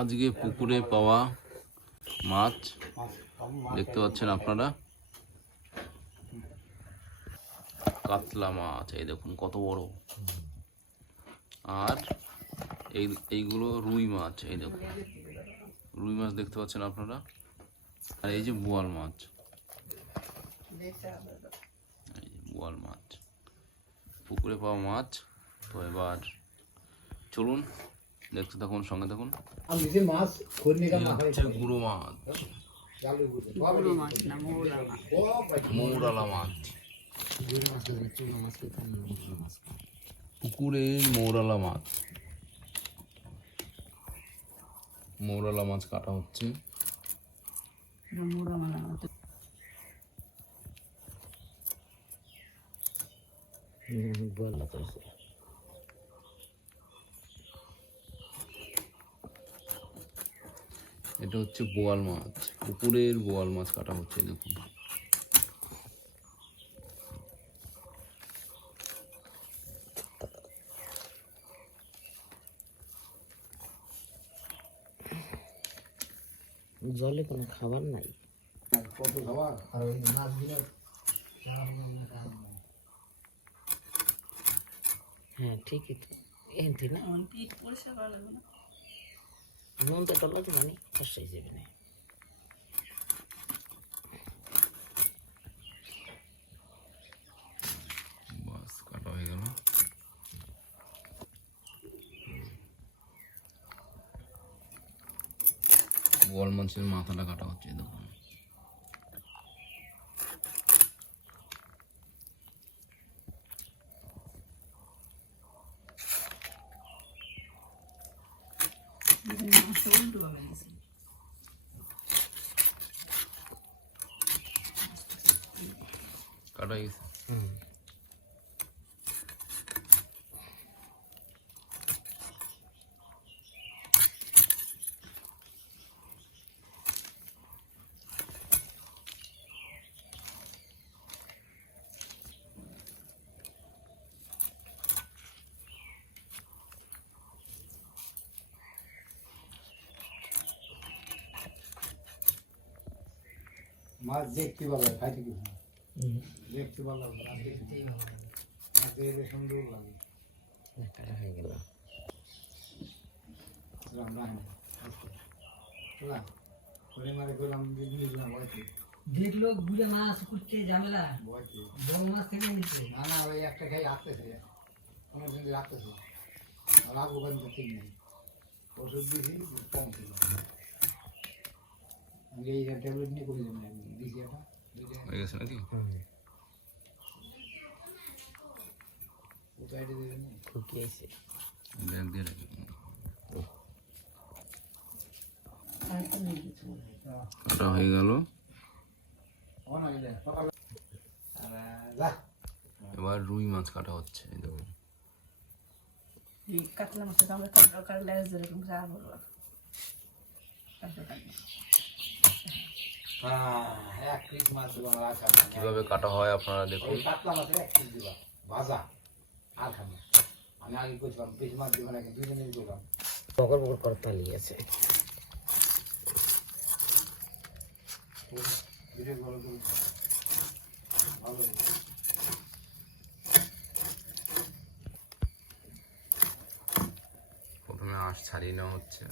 আজকে পুকুরে পাওয়া মাছ দেখতে পাচ্ছেন আপনারা, কাতলা মাছ। এই দেখুন কত বড়। আর এইগুলো রুই মাছ। এই দেখুন রুই মাছ দেখতে পাচ্ছেন আপনারা। আর এই যে বোয়াল মাছ, বোয়াল মাছ, পুকুরে পাওয়া মাছ। তো এবার চলুন দেখতে থাকুন, সঙ্গে থাকুন। গুঁড়ো মাছ, মৌরালা মাছ, পুকুরের মৌরালা মাছ। মৌরালা মাছ কাটা হচ্ছে। এটা হচ্ছে বোয়াল মাছ, পুকুরের বোয়াল মাছ কাটা হচ্ছে। দেখুন জলে কোনো খাবার নাই, কত খাবার। আর ওই মাছ দিলে হ্যাঁ ঠিকই তো। এনতি না পিঠ পরিষ্কার করা লাগবে না, নুন তো টলা তো মানে কষ্ট হয়ে যাবে না। বাস কাটা হয়ে গেল। বোয়াল মাছের মাথাটা কাটা হচ্ছে। দেখুন কাটা গেছে। মাছ দেখতে ভালো লাগে, খাইতে কিছু না। দেখতে ভালো লাগে, মাছ দেখতেই ভালো লাগে। মাছ দেখলে সুন্দর লাগে। কাটা হয়ে গেল। দেখলো বুঝে মাছ খুঁজছে ঝামেলা, বড় মাছ থেকে নিচ্ছে। না না, ওই একটা খাই আসতেছে, কোনো কিন্তু আসতেছে। আর আগে পর্যন্ত ঠিক নেই, ওষুধ দিয়েছি কম ছিল। আমি এই ট্যাবলেট নিয়ে করে দেবেন, আমি দিয়েছি একটা হয়ে গেছে নাকি? কোথায় দেবেন শুকিয়েছে। ব্যাগ দিয়ে রাখি। কাটা হয়ে গেল। এবার রুই মাছ কাটা হচ্ছে। এই দেখুন কাতলা মাছের আমরা কাটলে যেরকম যা বলবো কিভাবে কাটা হয় আপনারা দেখুন। কাতলা মাছের এক পিস দিবা ভাজা, আর খাবে। আমি আগে বলছিলাম পিস মাছ দিবা নাকি, দুই দিনের দিলাম। বকর বকর করে তালিয়ে আছে। প্রথমে আঁশ ছাড়িয়ে নেওয়া হচ্ছে।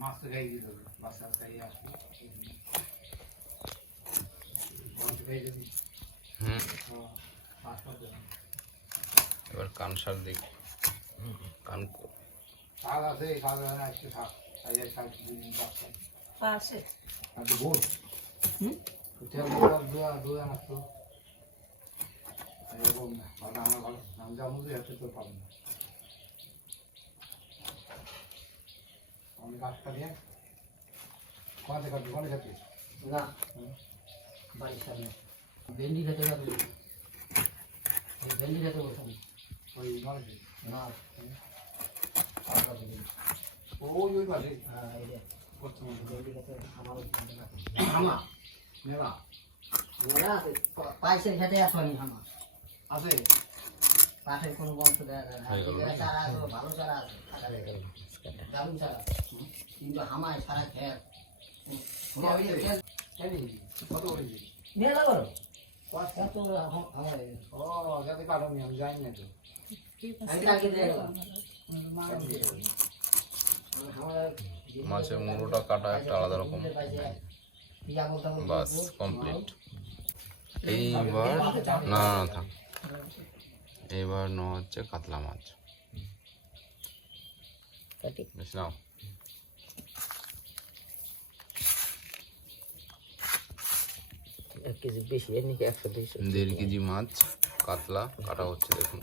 মাছ তো খাই দিতে হবে, মাছ খাই আসবে। এবার কানসার দিক, কান শাক আছে, শাক আসছে, শাক শাক পাশে গোল দুয়া মাত্র এরকম না। ভালো আমার ভালো নাম যা মধ্যে এত তো পাবেন না। আমি গাছটা দিয়ে কোয়াতে কাটবি, কোনে খাচ্ছিস না বাড়ির সামনে ভেন্ডি খেতে যাবে, ভেন্ডি খেতে বসুন। ওই মানুষ না ওই ওই পাশে হ্যাঁ এই যে করতে ভেন্ডি খেতে আমার মেলা ওরা পাইছে খেতে আসনি আমার আছে পাশের কোনো বংশ দেওয়া যায় না চারা আছে ভালো চারা আছে দারুণ চারা কিন্তু হামায় সারা খেত কত করেছি নিয়ে যাবো কত আমার ও যাতে কাটনি আমি জানি না তো আগে দিয়ে মাছের মুড়োটা কাটা একটা আলাদা রকম। বাস কমপ্লিট। এইবার না না থাক, এবার নেওয়া হচ্ছে কাতলা মাছ। বেশ নাও। এক কেজি বেশি এর নাকি 100-200 1.5 কেজি মাছ কাতলা কাটা হচ্ছে দেখুন।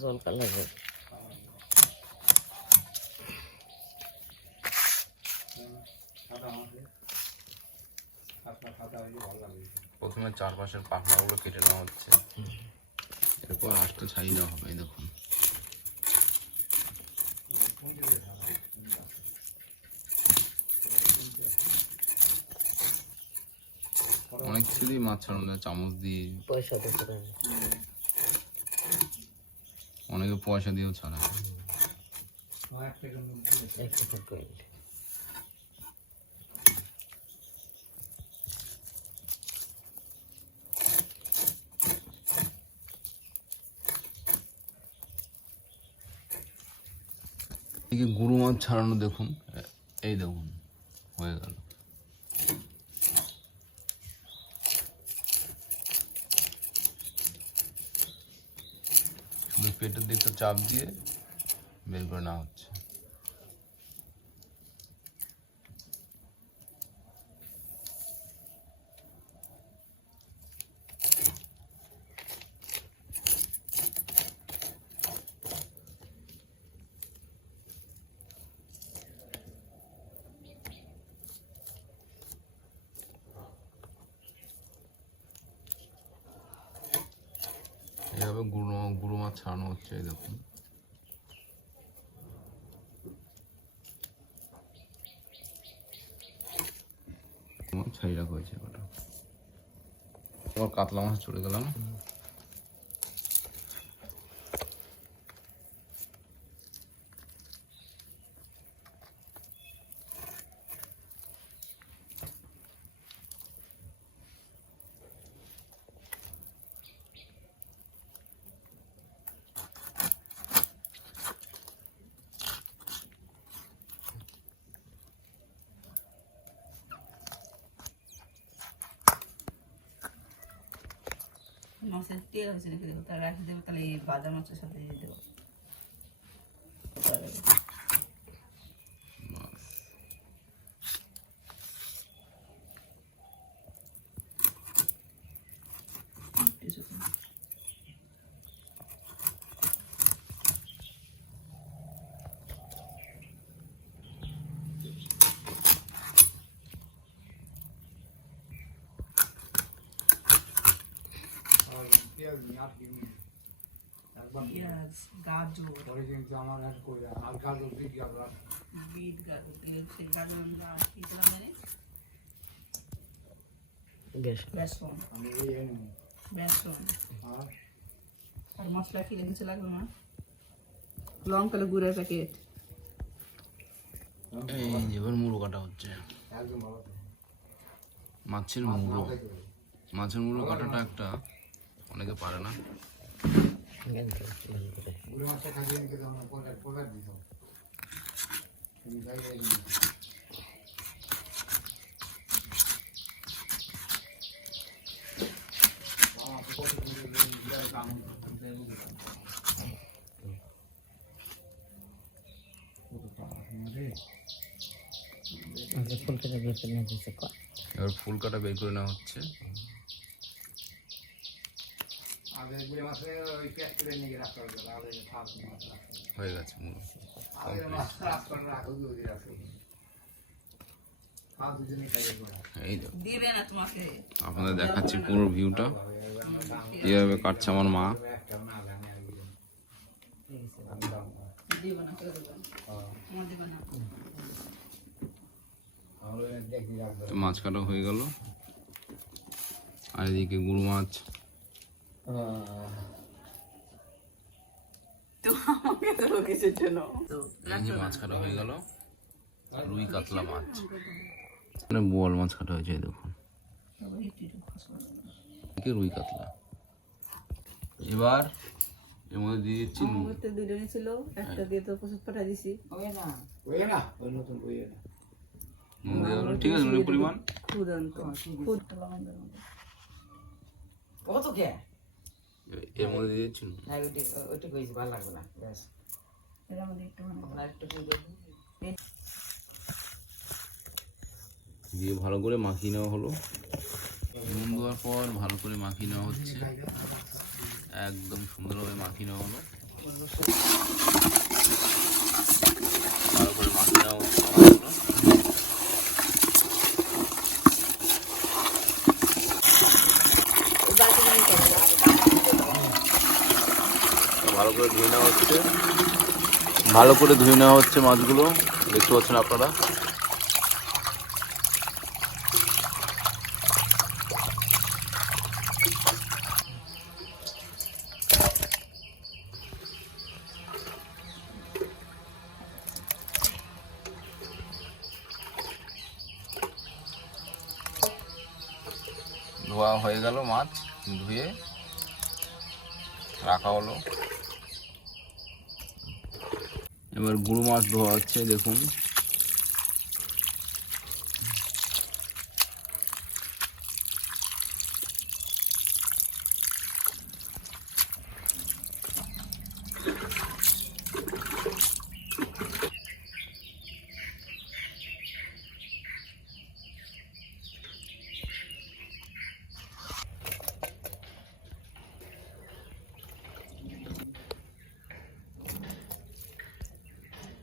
জল কালার প্রথমে চারপাশের পাখনাগুলো কেটে নেওয়া হচ্ছে, এরপর আঁশটা ছাড়িয়ে দেওয়া হবে। এই দেখুন অনেক কিছু দিয়ে মাছ ছাড়ানো যায়, চামচ দিয়ে, পয়সা দিতে হবে অনেকে পয়সা দিয়েও ছাড়ায়। 1 টাকা পয়েন্ট এদিকে গুরু মাছ ছাড়ানো দেখুন, এই দেখুন হয়ে গেল। শুধু পেটের দিকটা চাপ দিয়ে বের করে নেওয়া হচ্ছে। এইভাবে গুঁড়ো মাছ ছাড়ানো হচ্ছে। এই দেখুন ছাড়িয়ে রাখা হয়েছে। ওটা এবার কাতলা মাছ চলে গেলাম। মাছের তেল হয়েছে রেখে দেবো, তার রাখি দেবো, তাহলে এই ভাজা মাছের সাথে দিয়ে দেবো। পেঁয়াজ, গাজর, পরে কিন্তু আমার এক করে আর গাজর দিক গাজর বিট গাজর, সেই গাজর আমরা কি করলাম মানে বেসন, আমি এই এনে বেসন আর আর মশলা কি কিছু লাগবে না, লঙ্কা গুঁড়ের প্যাকেট, এই যে এবার মুড়ো কাটা হচ্ছে। একদম ভালো মাছের মুড়ো, মাছের মুড়ো কাটাটা একটা অনেকে পারে না। গুড়ি মাছটা খাইয়ে নিতে আমরা পোলার দিত তুমি যাই ফুলটা বের করে নিয়ে দিচ্ছে এবার ফুল কাটা বের করে নেওয়া হচ্ছে। আর আমাদের গুড়ি মাছে ওই পেট করে নিয়ে গিয়ে রাখতে হবে আমাদের খাওয়া মাছ হয়ে গেছে মুড়ো। আমাদের মাছ রাখতে রাখো দুই রাখো খাওয়া দুজনে খাই গোড়া এই দেখো দিবে না তোমাকে। আপনাদের দেখাচ্ছি পুরো ভিউটা কিভাবে কাটছে আমার মা। একটা না জানে আমি দিবে না, কেউ দিবে না। আমার দিবে না। আমরা দেখি রাখবো তো মাছ কাটা হয়ে গেল, আর এদিকে গুড় মাছ। তো আমাকে তো কিসের জন্য? তো এই যে মাছ কাটা হয়ে গেল, রুই কাতলা মাছ, মানে বোয়াল মাছ কাটা হয়েছে এই দেখুন, তবে একটু একটু খসখস। এদিকে রুই কাতলা। এবার এর মধ্যে দিয়ে দিচ্ছি নুন। আমার তো দুটো ছিল, একটা দিয়ে তো প্রচুর পাঠা দিছি। হবে না ওই না ওই নতুন বই না নুন দিয়ে দিলাম, ঠিক আছে নুনের পরিমাণ। খুদন্ত খুদ লবণ দেবো। কত কে এর মধ্যে দিয়ে দিচ্ছি নুন। না ওইটা কইছি ভালো লাগবে না ব্যাস এর মধ্যে একটু আপনার একটু কই দেবো দিয়ে ভালো করে মাখিয়ে নেওয়া হলো। নুন দেওয়ার পর ভালো করে মাখিয়ে নেওয়া হচ্ছে, একদম সুন্দরভাবে মাখিয়ে নেওয়া হলো। ভালো করে মাখিয়ে নেওয়া হচ্ছে মাছগুলো। ভালো করে ধুয়ে নেওয়া হচ্ছে, ভালো করে ধুয়ে নেওয়া হচ্ছে মাছগুলো, দেখতে পাচ্ছেন আপনারা। ধোয়া হয়ে গেল, মাছ ধুয়ে রাখা হলো। এবার গুঁড়ো মাছ ধোয়া হচ্ছে, দেখুন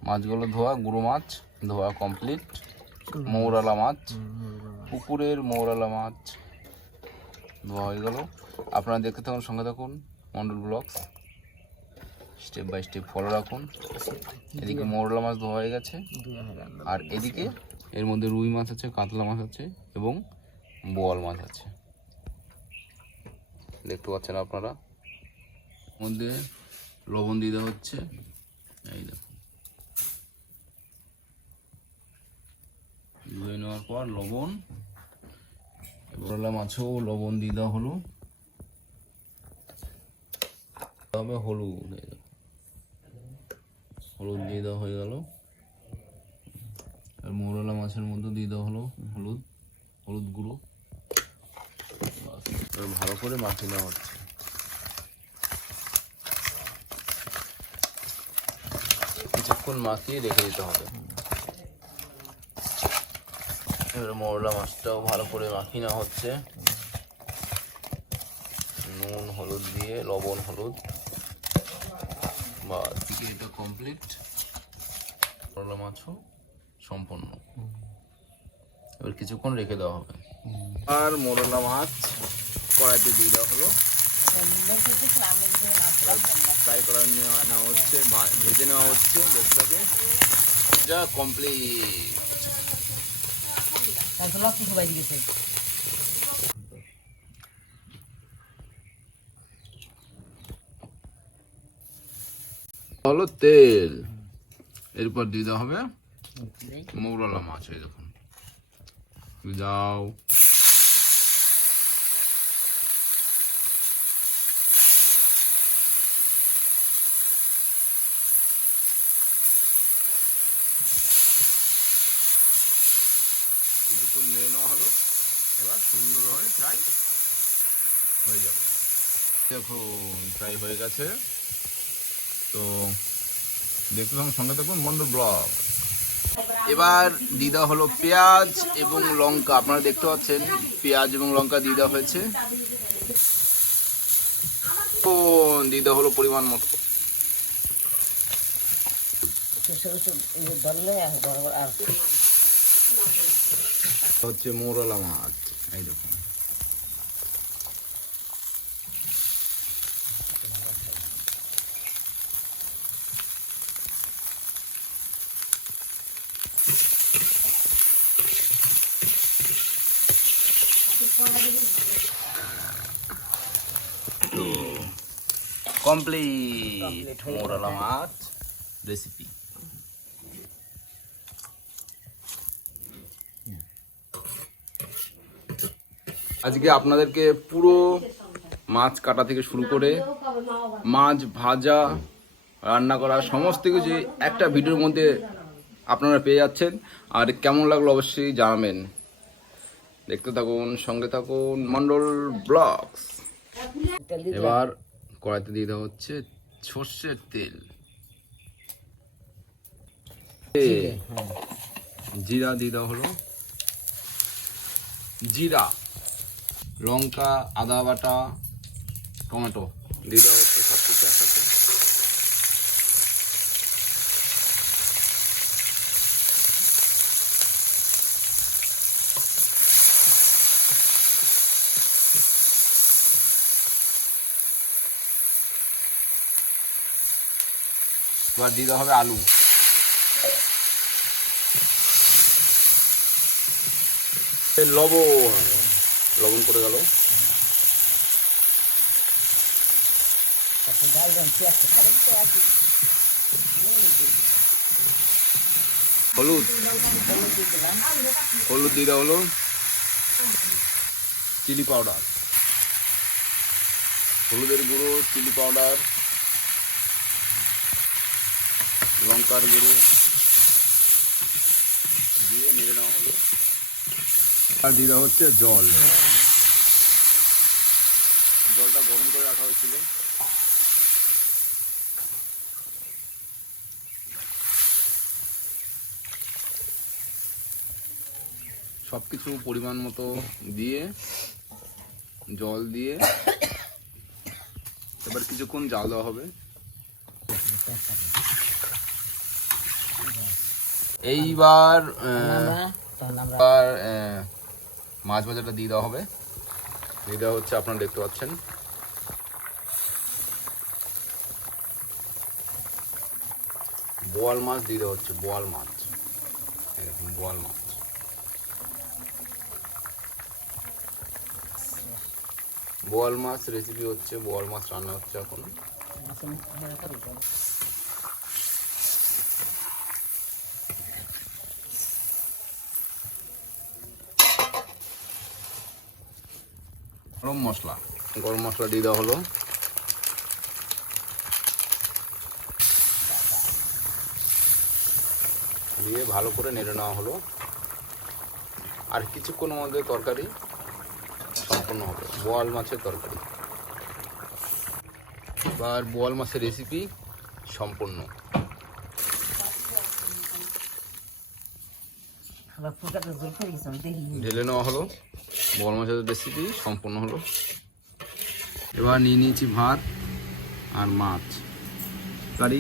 মাছগুলো ধোয়া, গুঁড়ো মাছ ধোয়া কমপ্লিট। মৌরালা মাছ, পুকুরের মৌরালা মাছ ধোয়া হয়ে গেল। আপনারা দেখতে থাকুন, সঙ্গে থাকুন Mondal blogs, step by step follow রাখুন। এদিকে মৌরালা মাছ ধোয়া হয়ে গেছে, আর এদিকে এর মধ্যে রুই মাছ আছে, কাতলা মাছ আছে এবং বোয়াল মাছ আছে, দেখতে পাচ্ছেন আপনারা। মধ্যে লবণ দিয়ে দেওয়া হচ্ছে, এই দেখুন ধুয়ে নেওয়ার পর লবণ, মৌরালা মাছেও লবণ দিয়ে দেওয়া হলো। তবে হলুদ, এই দেখুন হলুদ দিয়ে দেওয়া হয়ে গেল। আর মৌরালা মাছের মধ্যে দিয়ে দেওয়া হলো হলুদ, হলুদ গুঁড়ো। এবার ভালো করে মাখিয়ে নেওয়া হচ্ছে। কিছুক্ষণ মাখিয়ে রেখে দিতে হবে। এবার মৌরলা মাছটাও ভালো করে মাখিয়ে নেওয়া হচ্ছে, নুন হলুদ দিয়ে, লবণ হলুদ। বাস, এটা কমপ্লিট, মৌরলা মাছও সম্পূর্ণ। এবার কিছুক্ষণ রেখে দেওয়া হবে। আর মৌরলা মাছ কড়াইতে দিয়ে দেওয়া হলো, ফ্রাই করা নেওয়া হচ্ছে, ভেজে নেওয়া হচ্ছে। দেখতে থাকুন, যা কমপ্লিট। হলো তেল, এরপর দিয়ে দেওয়া হবে মৌরলা মাছ। এই দেখুন, যাও কিছুক্ষণ নিয়ে নেওয়া হলো। এবার সুন্দরভাবে ফ্রাই হয়ে যাবে। দেখুন ফ্রাই হয়ে গেছে। তো দেখতে থাকুন, সঙ্গে থাকুন মন্ডল ব্লগ। এবার দিয়ে দেওয়া হলো পেঁয়াজ এবং লঙ্কা। আপনারা দেখতে পাচ্ছেন পেঁয়াজ এবং লঙ্কা দিয়ে দেওয়া হয়েছে। দিয়ে দেওয়া হলো পরিমাণ মতো। ধরলে বড় বড় আর হচ্ছে মৌরলা মাছ, এই দেখুন। কমপ্লিট মৌরলা মাছ রেসিপি। আজকে আপনাদেরকে পুরো মাছ কাটা থেকে শুরু করে মাছ ভাজা, রান্না করা সমস্ত কিছু একটা ভিডিওর মধ্যে আপনারা পেয়ে যাচ্ছেন। আর কেমন লাগলো অবশ্যই জানাবেন। দেখতে থাকুন, সঙ্গে থাকুন মন্ডল ব্লগস। এবার কড়াইতে দিয়ে দেওয়া হচ্ছে সর্ষের তেল, জিরা দিয়ে দেওয়া হলো, জিরা, লঙ্কা, আদা বাটা, টমেটো দিয়ে দেওয়া হচ্ছে সব কিছু একসাথে। এবার দিয়ে দেওয়া হবে আলু, লবণ, লবণ করে গেল, হলুদ, হলুদ দিয়ে দেওয়া হলো, চিলি পাউডার, হলুদের গুঁড়ো, চিলি পাউডার, লঙ্কার গুঁড়ো দিয়ে নেড়ে নেওয়া হলো। আর দিয়ে দেওয়া হচ্ছে জল, জলটা গরম করে রাখা হয়েছিল। সবকিছু পরিমাণ মতো দিয়ে জল দিয়ে এবার কিছুক্ষণ জাল দেওয়া হবে। এইবার মাছ ভাজাটা দিয়ে দেওয়া হবে। দিয়ে দেওয়া হচ্ছে, আপনারা দেখতে পাচ্ছেন। বোয়াল মাছ দিয়ে দেওয়া হচ্ছে, বোয়াল মাছ, এরকম বোয়াল মাছ। বোয়াল মাছ রেসিপি হচ্ছে, বোয়াল মাছ রান্না হচ্ছে এখন। গরম মশলা, গরম মশলা দিয়ে দেওয়া হলো, দিয়ে ভালো করে নেড়ে নেওয়া হলো। আর কিছুক্ষণের মধ্যে তরকারি সম্পূর্ণ হবে, বোয়াল মাছের তরকারি। এবার বোয়াল মাছের রেসিপি সম্পূর্ণ। ঢেলে নেওয়া হলো, বোয়াল মাছের রেসিপি সম্পূর্ণ হলো। এবার নিয়ে নিয়েছি ভাত আর মাছ কারি,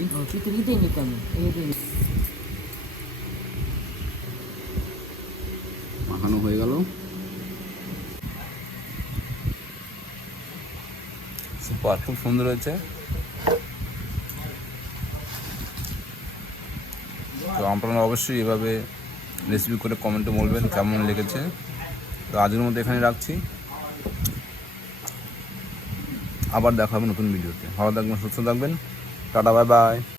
মাখানো হয়ে গেল। সুপার, খুব সুন্দর হয়েছে। তো আপনারা অবশ্যই এভাবে রেসিপি করে কমেন্টে বলবেন কেমন লেগেছে। তো আজকের মধ্যে এখানে রাখছি, আবার দেখা হবে নতুন ভিডিওতে। ভালো থাকবেন, সুস্থ থাকবেন, টাটা, বাই বাই।